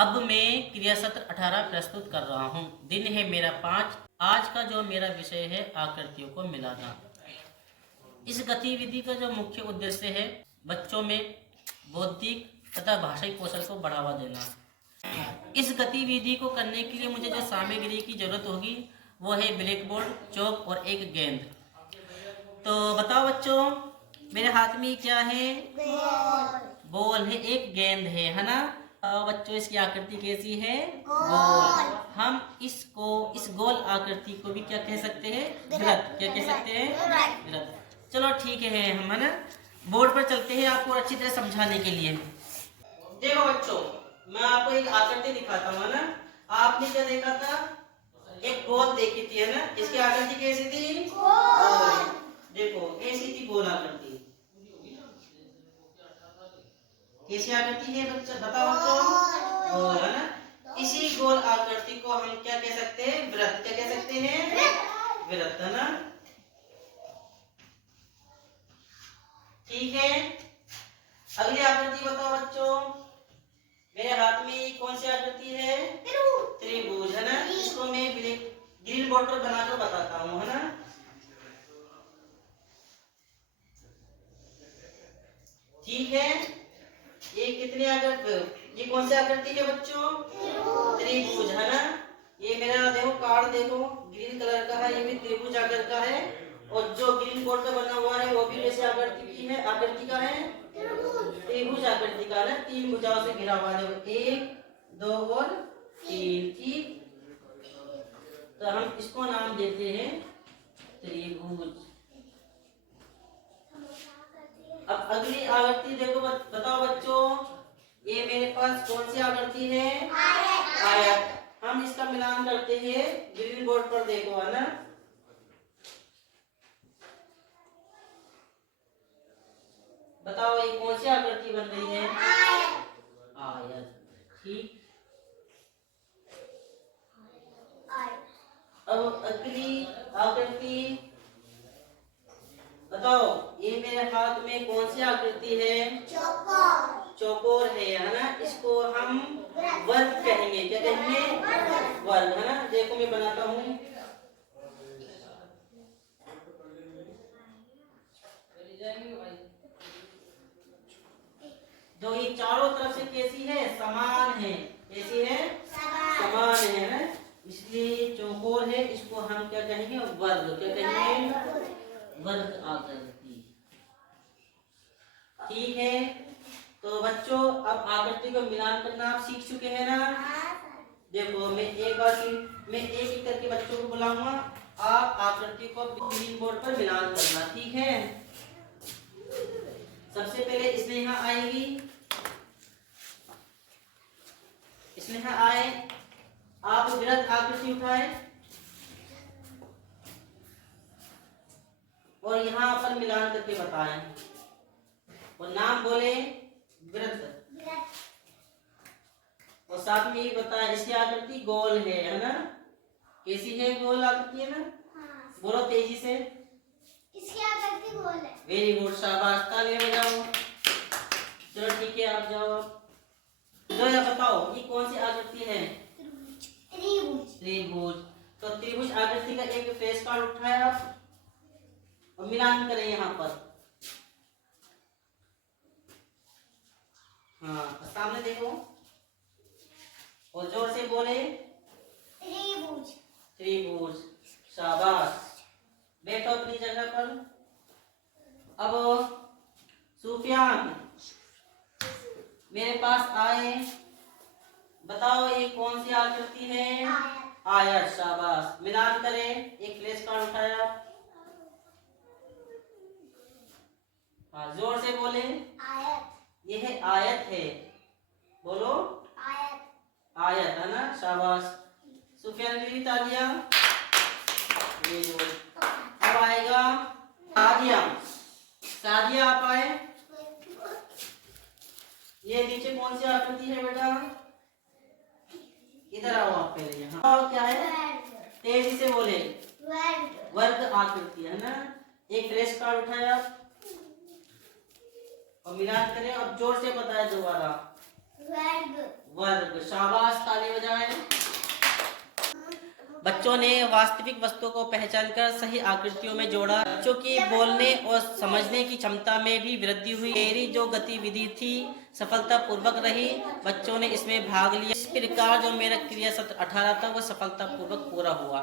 अब मैं क्रिया सत्र 18 प्रस्तुत कर रहा हूँ। दिन है मेरा 5। आज का जो मेरा विषय है आकृतियों को मिलाना। इस गतिविधि का जो मुख्य उद्देश्य है बच्चों में बौद्धिक तथा भाषाई कौशल को बढ़ावा देना। इस गतिविधि को करने के लिए मुझे जो सामग्री की जरूरत होगी वो है ब्लैक बोर्ड, चौक और एक गेंद। तो बताओ बच्चों, मेरे हाथ में क्या है? बॉल है, एक गेंद है ना? बच्चों इसकी आकृति कैसी है? गोल। हम इस गोल आकृति को भी क्या कह सकते हैं? वृत्त। क्या कह सकते हैं? वृत्त। चलो ठीक है, हम है ना बोर्ड पर चलते हैं आपको अच्छी तरह समझाने के लिए। देखो बच्चों, मैं आपको एक आकृति दिखाता हूँ ना। आपने क्या देखा था? एक गोल देखी थी है ना? इसकी आकृति कैसी थी? गोल। देखो ऐसी थी गोल आकृति। कैसी आकृति है बच्चा? बताओ बच्चों। गोल है ना? इसी गोल आकृति को हम क्या कह सकते हैं? वृत्त। क्या कह सकते हैं? वृत्त है ना? ठीक है, अगली आकृति बताओ बच्चों। मेरे हाथ में कौन सी आकृति है? त्रिभुज है ना? इसको मैं ग्रीन बोर्ड पर बनाकर बताता हूँ है ना? ठीक है, ये कितनी आकृति, ये कौन सी आकृति है बच्चों? त्रिभुज है ना? ये मेरा देखो कार्ड देखो ग्रीन कलर का है, ये भी त्रिभुज आकार का है। और जो ग्रीन बोर्ड पे बना हुआ है वो भी कैसी आकृति की है? आकृति का है? त्रिभुज आकृति का ना? तीन भुजाओं से घिरा हुआ है। 1 2 और 3। ठीक, तो हम इसको नाम देते हैं त्रिभुज। अब अगली आकृति देखो, बताओ बच्चों, ये मेरे पास कौन सी आकृति है? आयत। हम इसका मिलान करते हैं ग्रीन बोर्ड पर देखो है ना? बताओ ये कौन सी आकृति बन रही है? आयत। ठीक, अब अगली आकृति बताओ, ये मेरे हाथ में कौन सी आकृति है? चौकोर है ना? इसको हम वर्ग कहेंगे। क्या कहेंगे? वर्ग है ना? देखो मैं बनाता हूँ। जो ये चारों तरफ से कैसी है? समान है। कैसी है? समान है ना? इसलिए चौकोर है, इसको हम क्या कहेंगे? वर्ग। क्या कहेंगे? वर्ग आकृति। ठीक है, तो बच्चों अब आकृति को मिलान करना आप सीख चुके हैं ना? देखो मैं एक एक करके बच्चों को बुलाऊंगा, आप आकृति को ग्रीन बोर्ड पर मिलान करना। ठीक है, सबसे पहले स्नेहा आएगी। स्नेहा आए, आप वृत्त आकृति उठाए और यहाँ पर मिलान करके बताएं और नाम बोले वृत्त। और साथ में ये बताएं इसकी आकृति गोल है ना? कैसी है? गोल आकृति है ना? हाँ। बोलो तेजी से। इसकी आकृति गोल है। वेरी गुड, शाबाश, तालियां बजाओ। चलो ठीक है, आप जाओ। तो ये बताओ ये कौन सी आकृति है? त्रिभुज। त्रिभुज। तो त्रिभुज आकृति का एक फेस कार्ड उठाए आप और मिलान करें यहाँ पर। हाँ, सामने देखो और जोर से बोले त्रिभुज। त्रिभुज, शाबाश। बैठो अपनी जगह पर। अब सुफियान मेरे पास आए, बताओ ये कौन सी आकृति है? आयत। शाबाश, मिलान करें। एक फ्लैश कार्ड उठाया। हाँ, जोर से बोले। आयत। ये है आयत है, बोलो आयत। आयत है ना? शाबाश, सुफियान के लिए तालियां। अब आएगा सादिया। सादिया आप आए। ये नीचे कौन सी आकृति है बेटा? इधर आओ आप पहले। यहाँ और क्या है? तेजी से बोले। वर्ग आकृति है ना? एक फ्लैश कार्ड उठाया और मिलान करें और जोर से बताया दोबारा। वर्ग। वर्ग। शाबाश, ताली बजाएं। बच्चों ने वास्तविक वस्तुओं को पहचानकर सही आकृतियों में जोड़ा। बच्चों की बोलने और समझने की क्षमता में भी वृद्धि हुई। मेरी जो गतिविधि थी सफलतापूर्वक रही, बच्चों ने इसमें भाग लिया। इस प्रकार जो मेरा क्रिया सत्र 18 था वो सफलतापूर्वक पूरा हुआ।